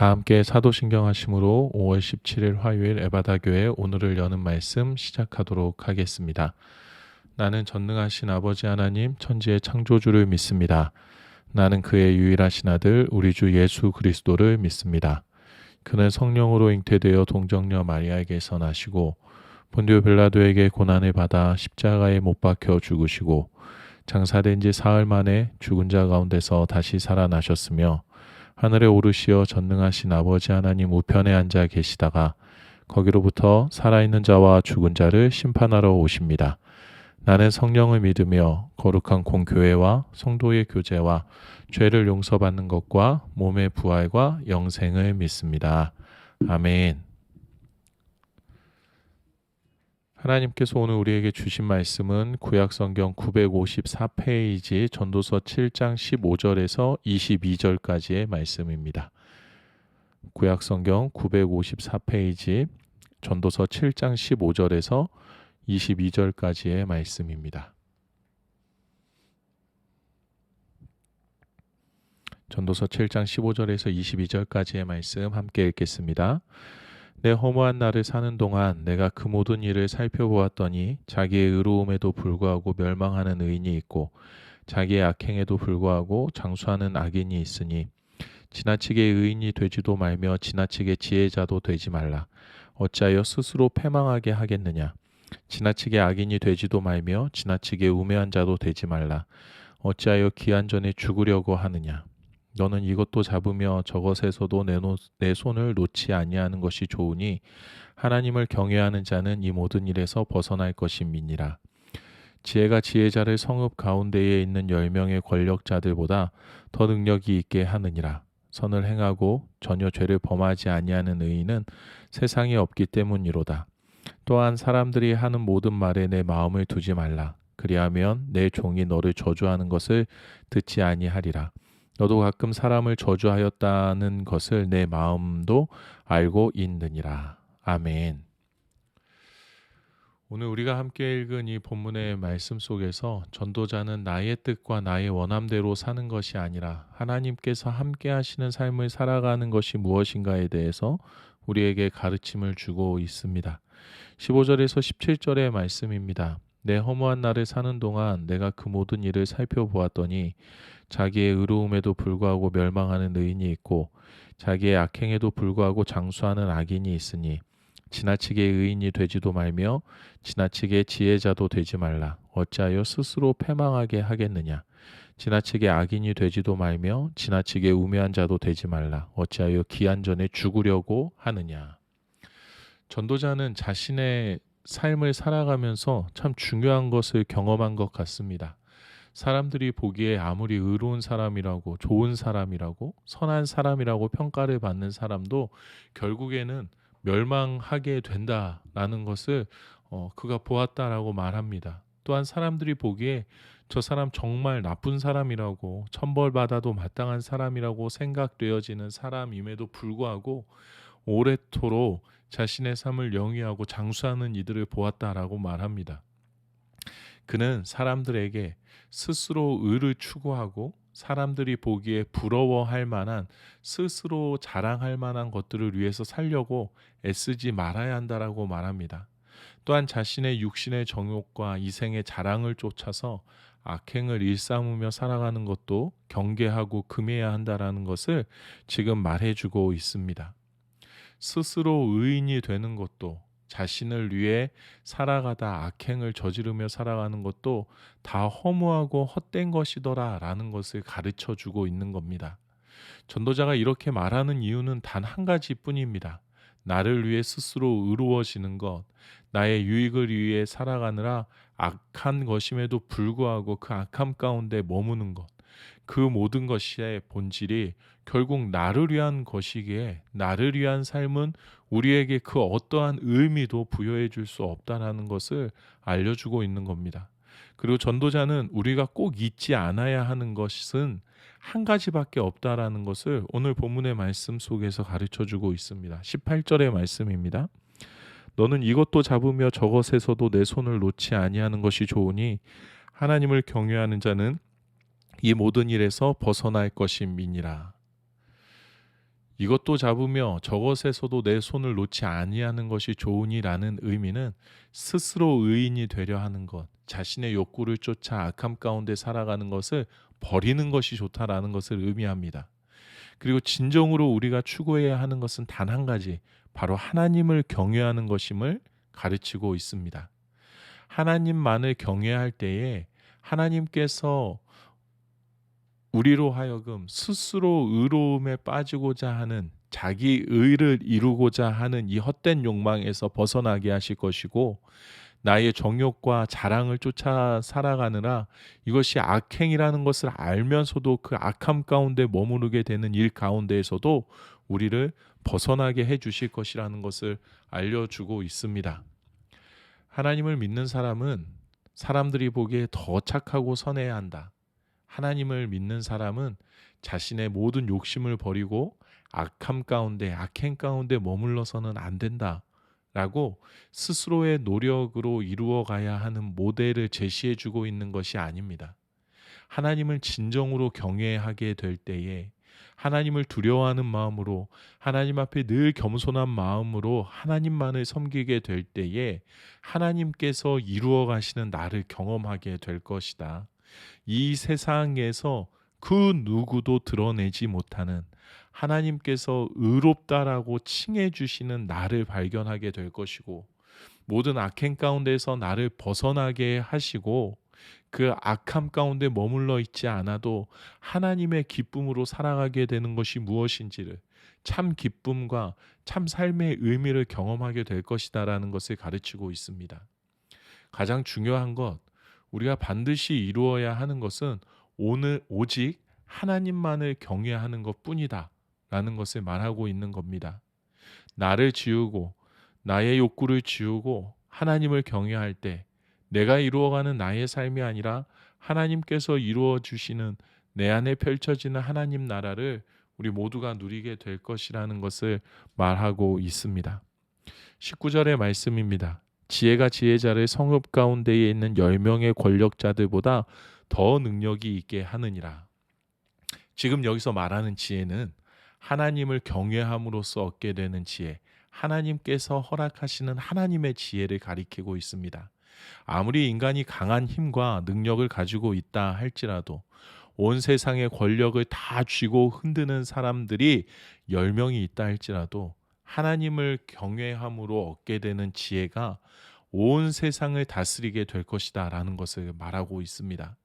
다 함께 사도신경 하심으로 5월 17일 화요일 에바다 교회 오늘을 여는 말씀 시작하도록 하겠습니다. 나는 전능하신 아버지 하나님 천지의 창조주를 믿습니다. 나는 그의 유일하신 아들 우리 주 예수 그리스도를 믿습니다. 그는 성령으로 잉태되어 동정녀 마리아에게서 나시고 본디오 빌라도에게 고난을 받아 십자가에 못 박혀 죽으시고 장사된 지 사흘 만에 죽은 자 가운데서 다시 살아나셨으며 하늘에 오르시어 전능하신 아버지 하나님 우편에 앉아 계시다가 거기로부터 살아있는 자와 죽은 자를 심판하러 오십니다. 나는 성령을 믿으며 거룩한 공교회와 성도의 교제와 죄를 용서받는 것과 몸의 부활과 영생을 믿습니다. 아멘. 하나님께서 오늘 우리에게 주신 말씀은 구약성경 954페이지 전도서 7장 15절에서 22절까지의 말씀입니다. 구약성경 954페이지 전도서 7장 15절에서 22절까지의 말씀입니다. 전도서 7장 15절에서 22절까지의 말씀 함께 읽겠습니다. 내 허무한 날을 사는 동안 내가 그 모든 일을 살펴보았더니 자기의 의로움에도 불구하고 멸망하는 의인이 있고 자기의 악행에도 불구하고 장수하는 악인이 있으니 지나치게 의인이 되지도 말며 지나치게 지혜자도 되지 말라. 어찌하여 스스로 패망하게 하겠느냐. 지나치게 악인이 되지도 말며 지나치게 우매한 자도 되지 말라. 어찌하여 기한 전에 죽으려고 하느냐. 너는 이것도 잡으며 저것에서도 내 손을 놓지 아니하는 것이 좋으니 하나님을 경외하는 자는 이 모든 일에서 벗어날 것임이니라. 지혜가 지혜자를 성읍 가운데에 있는 10명의 권력자들보다 더 능력이 있게 하느니라. 선을 행하고 전혀 죄를 범하지 아니하는 의인은 세상에 없기 때문이로다. 또한 사람들이 하는 모든 말에 내 마음을 두지 말라. 그리하면 내 종이 너를 저주하는 것을 듣지 아니하리라. 너도 가끔 사람을 저주하였다는 것을 내 마음도 알고 있느니라. 아멘. 오늘 우리가 함께 읽은 이 본문의 말씀 속에서 전도자는 나의 뜻과 나의 원함대로 사는 것이 아니라 하나님께서 함께 하시는 삶을 살아가는 것이 무엇인가에 대해서 우리에게 가르침을 주고 있습니다. 15절에서 17절의 말씀입니다. 내 허무한 날을 사는 동안 내가 그 모든 일을 살펴보았더니 자기의 의로움에도 불구하고 멸망하는 의인이 있고 자기의 악행에도 불구하고 장수하는 악인이 있으니 지나치게 의인이 되지도 말며 지나치게 지혜자도 되지 말라. 어찌하여 스스로 패망하게 하겠느냐. 지나치게 악인이 되지도 말며 지나치게 우매한 자도 되지 말라. 어찌하여 기한 전에 죽으려고 하느냐. 전도자는 자신의 삶을 살아가면서 참 중요한 것을 경험한 것 같습니다. 사람들이 보기에 아무리 의로운 사람이라고 좋은 사람이라고 선한 사람이라고 평가를 받는 사람도 결국에는 멸망하게 된다라는 것을 그가 보았다라고 말합니다. 또한 사람들이 보기에 저 사람 정말 나쁜 사람이라고 천벌받아도 마땅한 사람이라고 생각되어지는 사람임에도 불구하고 오래도록 자신의 삶을 영위하고 장수하는 이들을 보았다라고 말합니다. 그는 사람들에게 스스로 의를 추구하고 사람들이 보기에 부러워할 만한 스스로 자랑할 만한 것들을 위해서 살려고 애쓰지 말아야 한다라고 말합니다. 또한 자신의 육신의 정욕과 이생의 자랑을 쫓아서 악행을 일삼으며 살아가는 것도 경계하고 금해야 한다라는 것을 지금 말해주고 있습니다. 스스로 의인이 되는 것도 자신을 위해 살아가다 악행을 저지르며 살아가는 것도 다 허무하고 헛된 것이더라 라는 것을 가르쳐 주고 있는 겁니다. 전도자가 이렇게 말하는 이유는 단 한 가지뿐입니다. 나를 위해 스스로 의로워지는 것, 나의 유익을 위해 살아가느라 악한 것임에도 불구하고 그 악함 가운데 머무는 것, 그 모든 것의 본질이 결국 나를 위한 것이기에 나를 위한 삶은 우리에게 그 어떠한 의미도 부여해 줄 수 없다라는 것을 알려주고 있는 겁니다. 그리고 전도자는 우리가 꼭 잊지 않아야 하는 것은 한 가지밖에 없다라는 것을 오늘 본문의 말씀 속에서 가르쳐주고 있습니다. 18절의 말씀입니다. 너는 이것도 잡으며 저것에서도 내 손을 놓지 아니하는 것이 좋으니 하나님을 경외하는 자는 이 모든 일에서 벗어날 것임이니라. 이것도 잡으며 저것에서도 내 손을 놓지 아니하는 것이 좋으니라는 의미는 스스로 의인이 되려 하는 것, 자신의 욕구를 쫓아 악함 가운데 살아가는 것을 버리는 것이 좋다라는 것을 의미합니다. 그리고 진정으로 우리가 추구해야 하는 것은 단 한 가지, 바로 하나님을 경외하는 것임을 가르치고 있습니다. 하나님만을 경외할 때에 하나님께서 우리로 하여금 스스로 의로움에 빠지고자 하는, 자기 의를 이루고자 하는 이 헛된 욕망에서 벗어나게 하실 것이고, 나의 정욕과 자랑을 쫓아 살아가느라 이것이 악행이라는 것을 알면서도 그 악함 가운데 머무르게 되는 일 가운데에서도 우리를 벗어나게 해 주실 것이라는 것을 알려주고 있습니다. 하나님을 믿는 사람은 사람들이 보기에 더 착하고 선해야 한다. 하나님을 믿는 사람은 자신의 모든 욕심을 버리고 악함 가운데, 악행 가운데 머물러서는 안 된다 라고 스스로의 노력으로 이루어 가야 하는 모델을 제시해 주고 있는 것이 아닙니다. 하나님을 진정으로 경외하게 될 때에, 하나님을 두려워하는 마음으로, 하나님 앞에 늘 겸손한 마음으로 하나님만을 섬기게 될 때에 하나님께서 이루어 가시는 나를 경험하게 될 것이다. 이 세상에서 그 누구도 드러내지 못하는 하나님께서 의롭다라고 칭해 주시는 나를 발견하게 될 것이고, 모든 악행 가운데서 나를 벗어나게 하시고, 그 악함 가운데 머물러 있지 않아도 하나님의 기쁨으로 살아가게 되는 것이 무엇인지를, 참 기쁨과 참 삶의 의미를 경험하게 될 것이다라는 것을 가르치고 있습니다. 가장 중요한 것, 우리가 반드시 이루어야 하는 것은 오늘 오직 하나님만을 경외하는 것뿐이다 라는 것을 말하고 있는 겁니다. 나를 지우고 나의 욕구를 지우고 하나님을 경외할 때 내가 이루어가는 나의 삶이 아니라 하나님께서 이루어 주시는, 내 안에 펼쳐지는 하나님 나라를 우리 모두가 누리게 될 것이라는 것을 말하고 있습니다. 19절의 말씀입니다. 지혜가 지혜자를 성읍 가운데에 있는 10명의 권력자들보다 더 능력이 있게 하느니라. 지금 여기서 말하는 지혜는 하나님을 경외함으로써 얻게 되는 지혜, 하나님께서 허락하시는 하나님의 지혜를 가리키고 있습니다. 아무리 인간이 강한 힘과 능력을 가지고 있다 할지라도 온 세상의 권력을 다 쥐고 흔드는 사람들이 10명이 있다 할지라도 하나님을 경외함으로 얻게 되는 지혜가 온 세상을 다스리게 될 것이다 라는 것을 말하고 있습니다.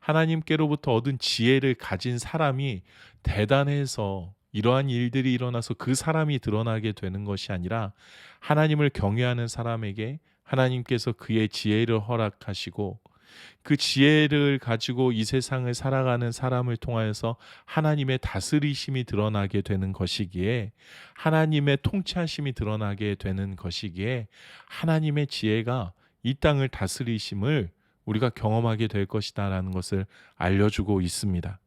하나님께로부터 얻은 지혜를 가진 사람이 대단해서 이러한 일들이 일어나서 그 사람이 드러나게 되는 것이 아니라, 하나님을 경외하는 사람에게 하나님께서 그의 지혜를 허락하시고 그 지혜를 가지고 이 세상을 살아가는 사람을 통하여서 하나님의 다스리심이 드러나게 되는 것이기에, 하나님의 통치하심이 드러나게 되는 것이기에 하나님의 지혜가 이 땅을 다스리심을 우리가 경험하게 될 것이다 라는 것을 알려주고 있습니다.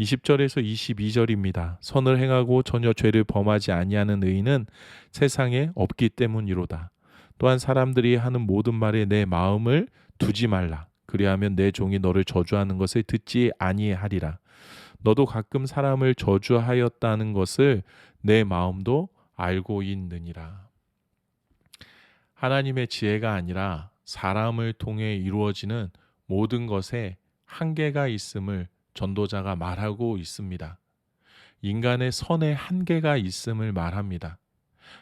20절에서 22절입니다. 선을 행하고 전혀 죄를 범하지 아니하는 의인은 세상에 없기 때문이로다. 또한 사람들이 하는 모든 말에 내 마음을 두지 말라. 그리하면 내 종이 너를 저주하는 것을 듣지 아니하리라. 너도 가끔 사람을 저주하였다는 것을 내 마음도 알고 있느니라. 하나님의 지혜가 아니라 사람을 통해 이루어지는 모든 것에 한계가 있음을 전도자가 말하고 있습니다. 인간의 선에 한계가 있음을 말합니다.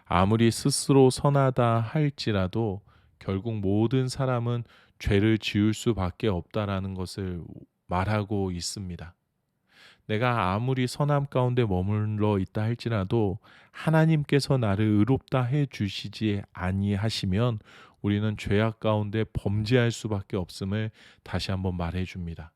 아무리 스스로 선하다 할지라도 결국 모든 사람은 죄를 지을 수밖에 없다라는 것을 말하고 있습니다. 내가 아무리 선함 가운데 머물러 있다 할지라도 하나님께서 나를 의롭다 해 주시지 아니하시면 우리는 죄악 가운데 범죄할 수밖에 없음을 다시 한번 말해 줍니다.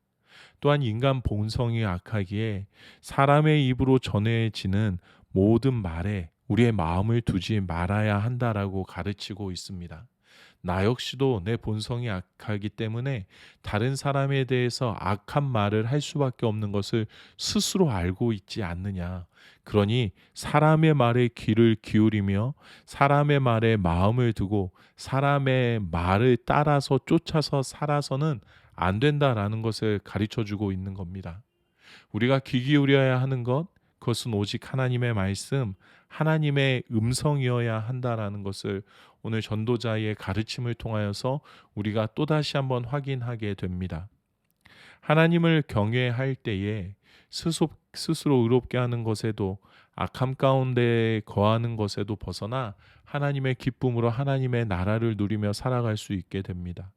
또한 인간 본성이 악하기에 사람의 입으로 전해지는 모든 말에 우리의 마음을 두지 말아야 한다라고 가르치고 있습니다. 나 역시도 내 본성이 악하기 때문에 다른 사람에 대해서 악한 말을 할 수밖에 없는 것을 스스로 알고 있지 않느냐. 그러니 사람의 말에 귀를 기울이며 사람의 말에 마음을 두고 사람의 말을 따라서 쫓아서 살아서는 안 된다라는 것을 가르쳐 주고 있는 겁니다. 우리가 귀 기울여야 하는 것, 그것은 오직 하나님의 말씀, 하나님의 음성이어야 한다라는 것을 오늘 전도자의 가르침을 통하여서 우리가 또다시 한번 확인하게 됩니다. 하나님을 경외할 때에 스스로 의롭게 하는 것에도, 악함 가운데 거하는 것에도 벗어나 하나님의 기쁨으로 하나님의 나라를 누리며 살아갈 수 있게 됩니다.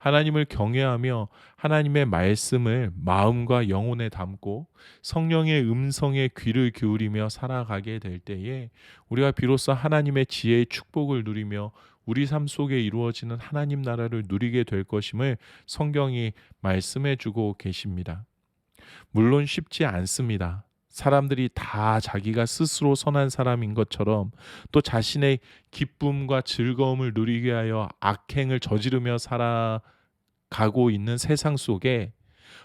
하나님을 경외하며 하나님의 말씀을 마음과 영혼에 담고 성령의 음성에 귀를 기울이며 살아가게 될 때에 우리가 비로소 하나님의 지혜의 축복을 누리며 우리 삶 속에 이루어지는 하나님 나라를 누리게 될 것임을 성경이 말씀해 주고 계십니다. 물론 쉽지 않습니다. 사람들이 다 자기가 스스로 선한 사람인 것처럼 또 자신의 기쁨과 즐거움을 누리게 하여 악행을 저지르며 살아가고 있는 세상 속에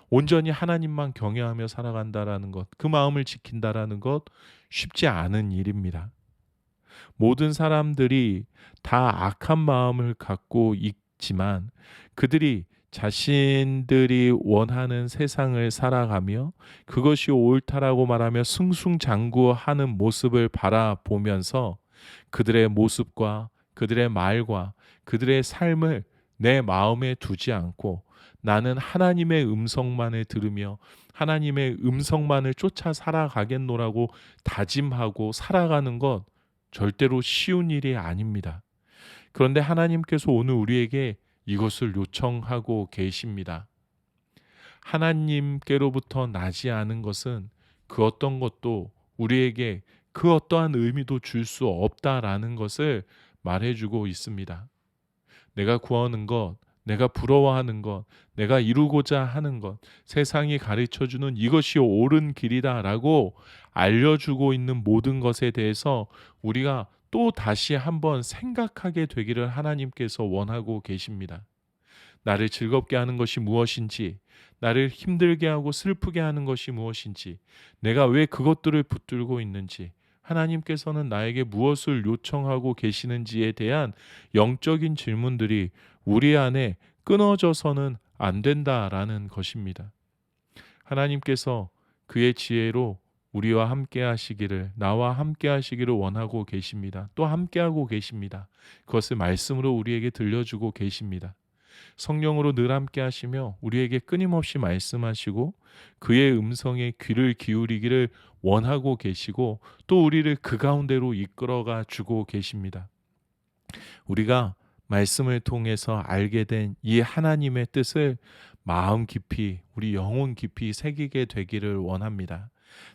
온전히 하나님만 경외하며 살아간다라는 것, 그 마음을 지킨다라는 것 쉽지 않은 일입니다. 모든 사람들이 다 악한 마음을 갖고 있지만 그들이 자신들이 원하는 세상을 살아가며 그것이 옳다라고 말하며 승승장구하는 모습을 바라보면서 그들의 모습과 그들의 말과 그들의 삶을 내 마음에 두지 않고 나는 하나님의 음성만을 들으며 하나님의 음성만을 쫓아 살아가겠노라고 다짐하고 살아가는 것 절대로 쉬운 일이 아닙니다. 그런데 하나님께서 오늘 우리에게 이것을 요청하고 계십니다. 하나님께로부터 나지 않은 것은 그 어떤 것도 우리에게 그 어떠한 의미도 줄 수 없다라는 것을 말해주고 있습니다. 내가 구하는 것, 내가 부러워하는 것, 내가 이루고자 하는 것, 세상이 가르쳐주는 이것이 옳은 길이다라고 알려주고 있는 모든 것에 대해서 우리가 또 다시 한번 생각하게 되기를 하나님께서 원하고 계십니다. 나를 즐겁게 하는 것이 무엇인지, 나를 힘들게 하고 슬프게 하는 것이 무엇인지, 내가 왜 그것들을 붙들고 있는지, 하나님께서는 나에게 무엇을 요청하고 계시는지에 대한 영적인 질문들이 우리 안에 끊어져서는 안 된다라는 것입니다. 하나님께서 그의 지혜로 우리와 함께 하시기를, 나와 함께 하시기를 원하고 계십니다. 또 함께하고 계십니다. 그것을 말씀으로 우리에게 들려주고 계십니다. 성령으로 늘 함께 하시며 우리에게 끊임없이 말씀하시고 그의 음성에 귀를 기울이기를 원하고 계시고 또 우리를 그 가운데로 이끌어가 주고 계십니다. 우리가 말씀을 통해서 알게 된 이 하나님의 뜻을 마음 깊이, 우리 영혼 깊이 새기게 되기를 원합니다.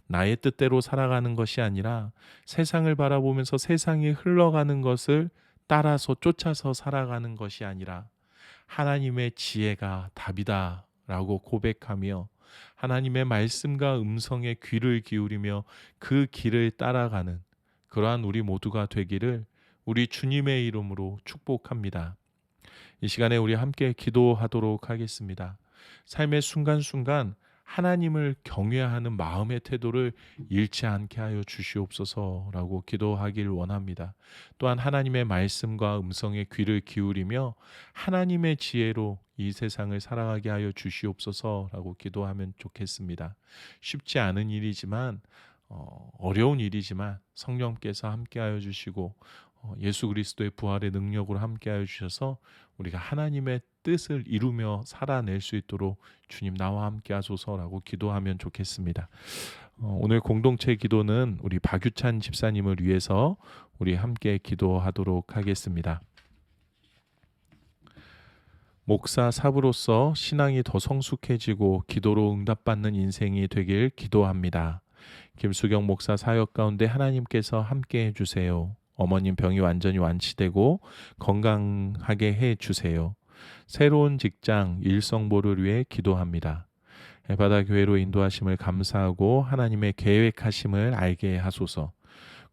나의 뜻대로 살아가는 것이 아니라 세상을 바라보면서 세상이 흘러가는 것을 따라서 쫓아서 살아가는 것이 아니라 하나님의 지혜가 답이다라고 고백하며 하나님의 말씀과 음성에 귀를 기울이며 그 길을 따라가는 그러한 우리 모두가 되기를 우리 주님의 이름으로 축복합니다. 이 시간에 우리 함께 기도하도록 하겠습니다. 삶의 순간순간 하나님을 경외하는 마음의 태도를 잃지 않게 하여 주시옵소서라고 기도하길 원합니다. 또한 하나님의 말씀과 음성에 귀를 기울이며 하나님의 지혜로 이 세상을 살아가게 하여 주시옵소서라고 기도하면 좋겠습니다. 쉽지 않은 일이지만 어려운 일이지만 성령께서 함께하여 주시고 예수 그리스도의 부활의 능력으로 함께하여 주셔서 우리가 하나님의 뜻을 이루며 살아낼 수 있도록 주님 나와 함께 하소서라고 기도하면 좋겠습니다. 오늘 공동체 기도는 우리 박유찬 집사님을 위해서 우리 함께 기도하도록 하겠습니다. 목사 사부로서 신앙이 더 성숙해지고 기도로 응답받는 인생이 되길 기도합니다. 김수경 목사 사역 가운데 하나님께서 함께 해주세요. 어머님 병이 완전히 완치되고 건강하게 해주세요. 새로운 직장 일성보를 위해 기도합니다. 에바다 교회로 인도하심을 감사하고 하나님의 계획하심을 알게 하소서.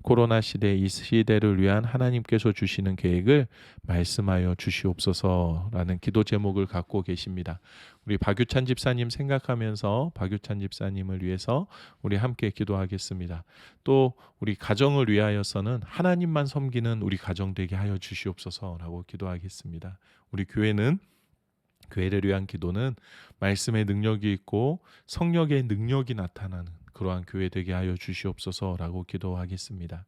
코로나 시대 이 시대를 위한 하나님께서 주시는 계획을 말씀하여 주시옵소서라는 기도 제목을 갖고 계십니다. 우리 박유찬 집사님 생각하면서 박유찬 집사님을 위해서 우리 함께 기도하겠습니다. 또 우리 가정을 위하여서는 하나님만 섬기는 우리 가정 되게 하여 주시옵소서라고 기도하겠습니다. 우리 교회는 교회를 위한 기도는 말씀의 능력이 있고 성령의 능력이 나타나는 그러한 교회 되게 하여 주시옵소서라고 기도하겠습니다.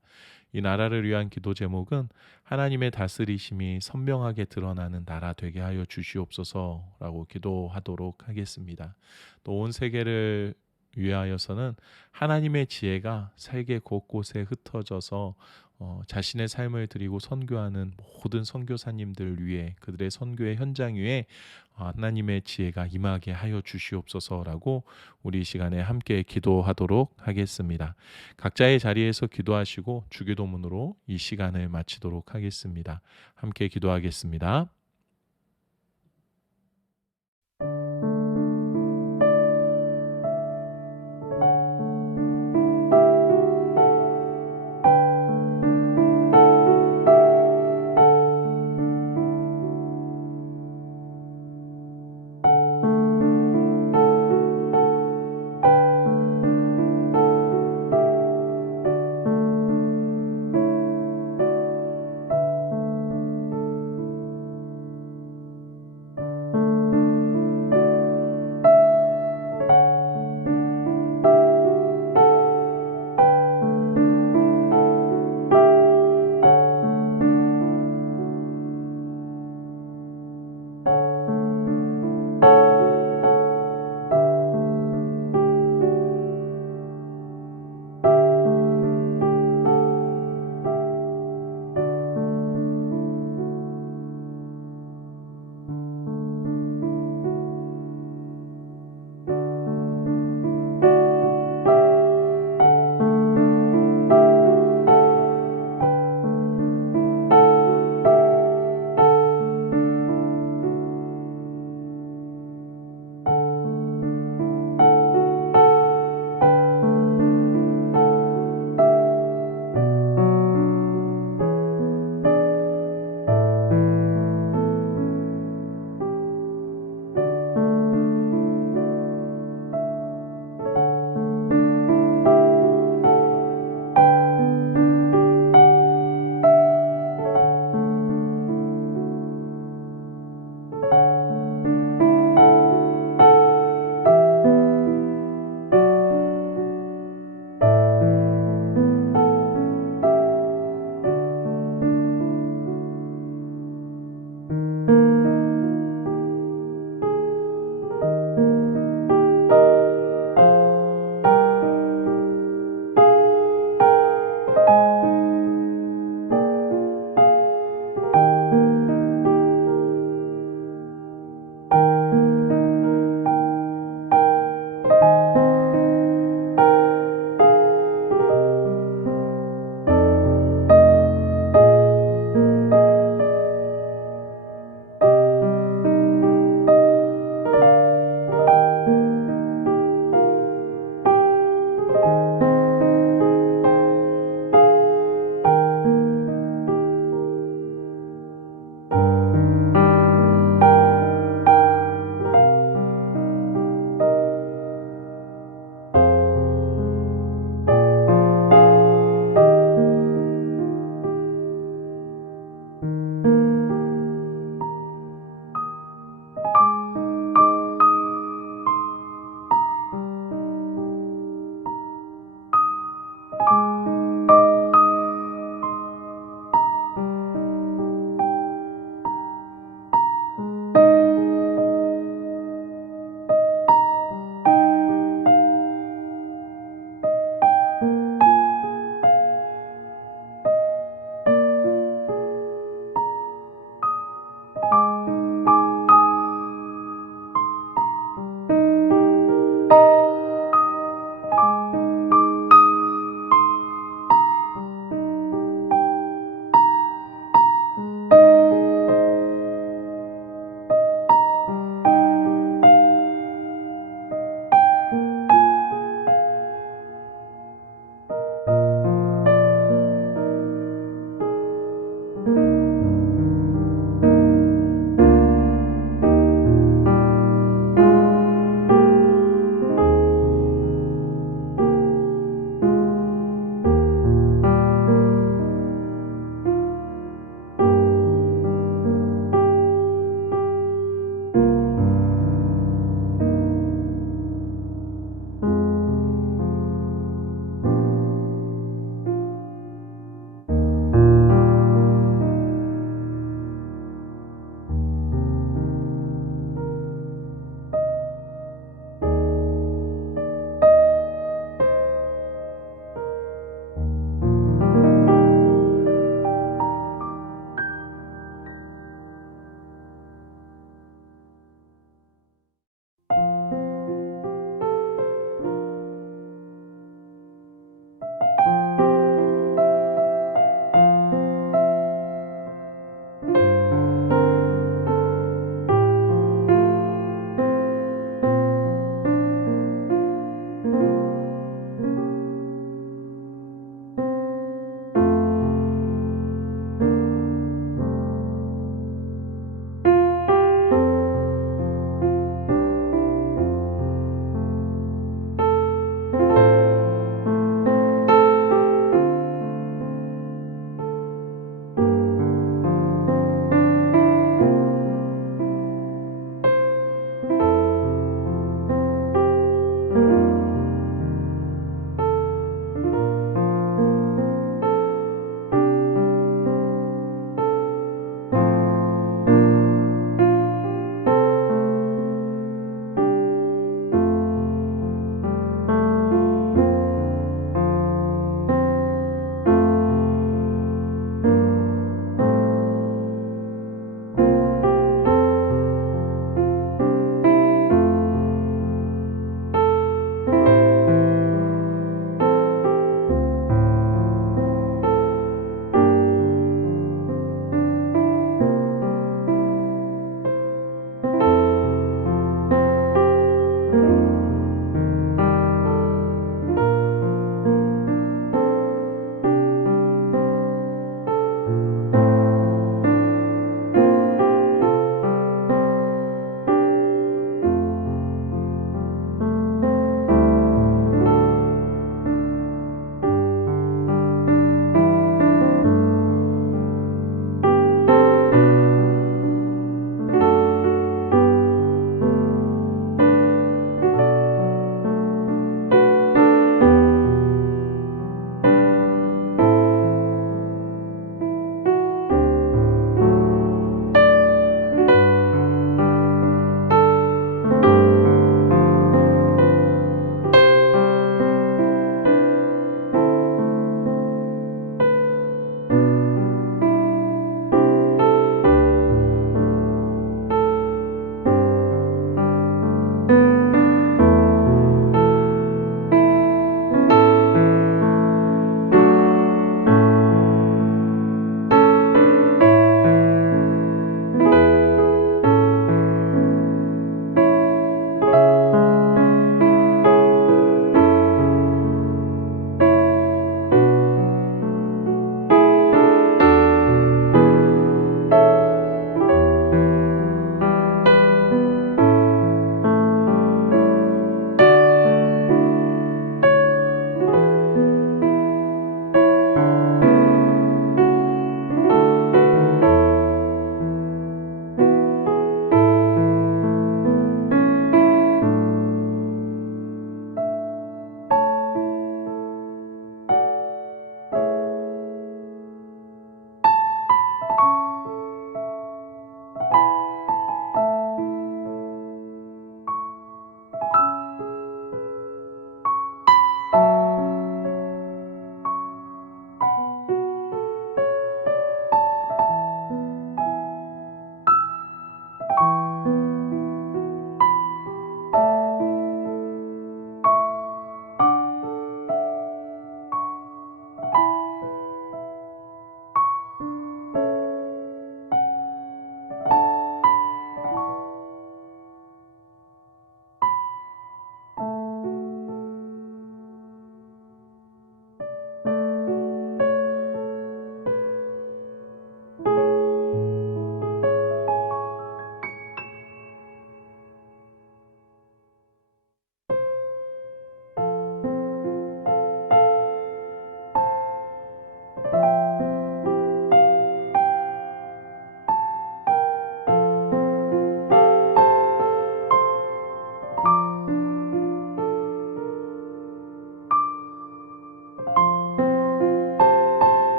이 나라를 위한 기도 제목은 하나님의 다스리심이 선명하게 드러나는 나라 되게 하여 주시옵소서라고 기도하도록 하겠습니다. 또 온 세계를 위하여서는 하나님의 지혜가 세계 곳곳에 흩어져서 자신의 삶을 드리고 선교하는 모든 선교사님들 위해 그들의 선교의 현장 위에 하나님의 지혜가 임하게 하여 주시옵소서라고 우리 이 시간에 함께 기도하도록 하겠습니다. 각자의 자리에서 기도하시고 주기도문으로 이 시간을 마치도록 하겠습니다. 함께 기도하겠습니다.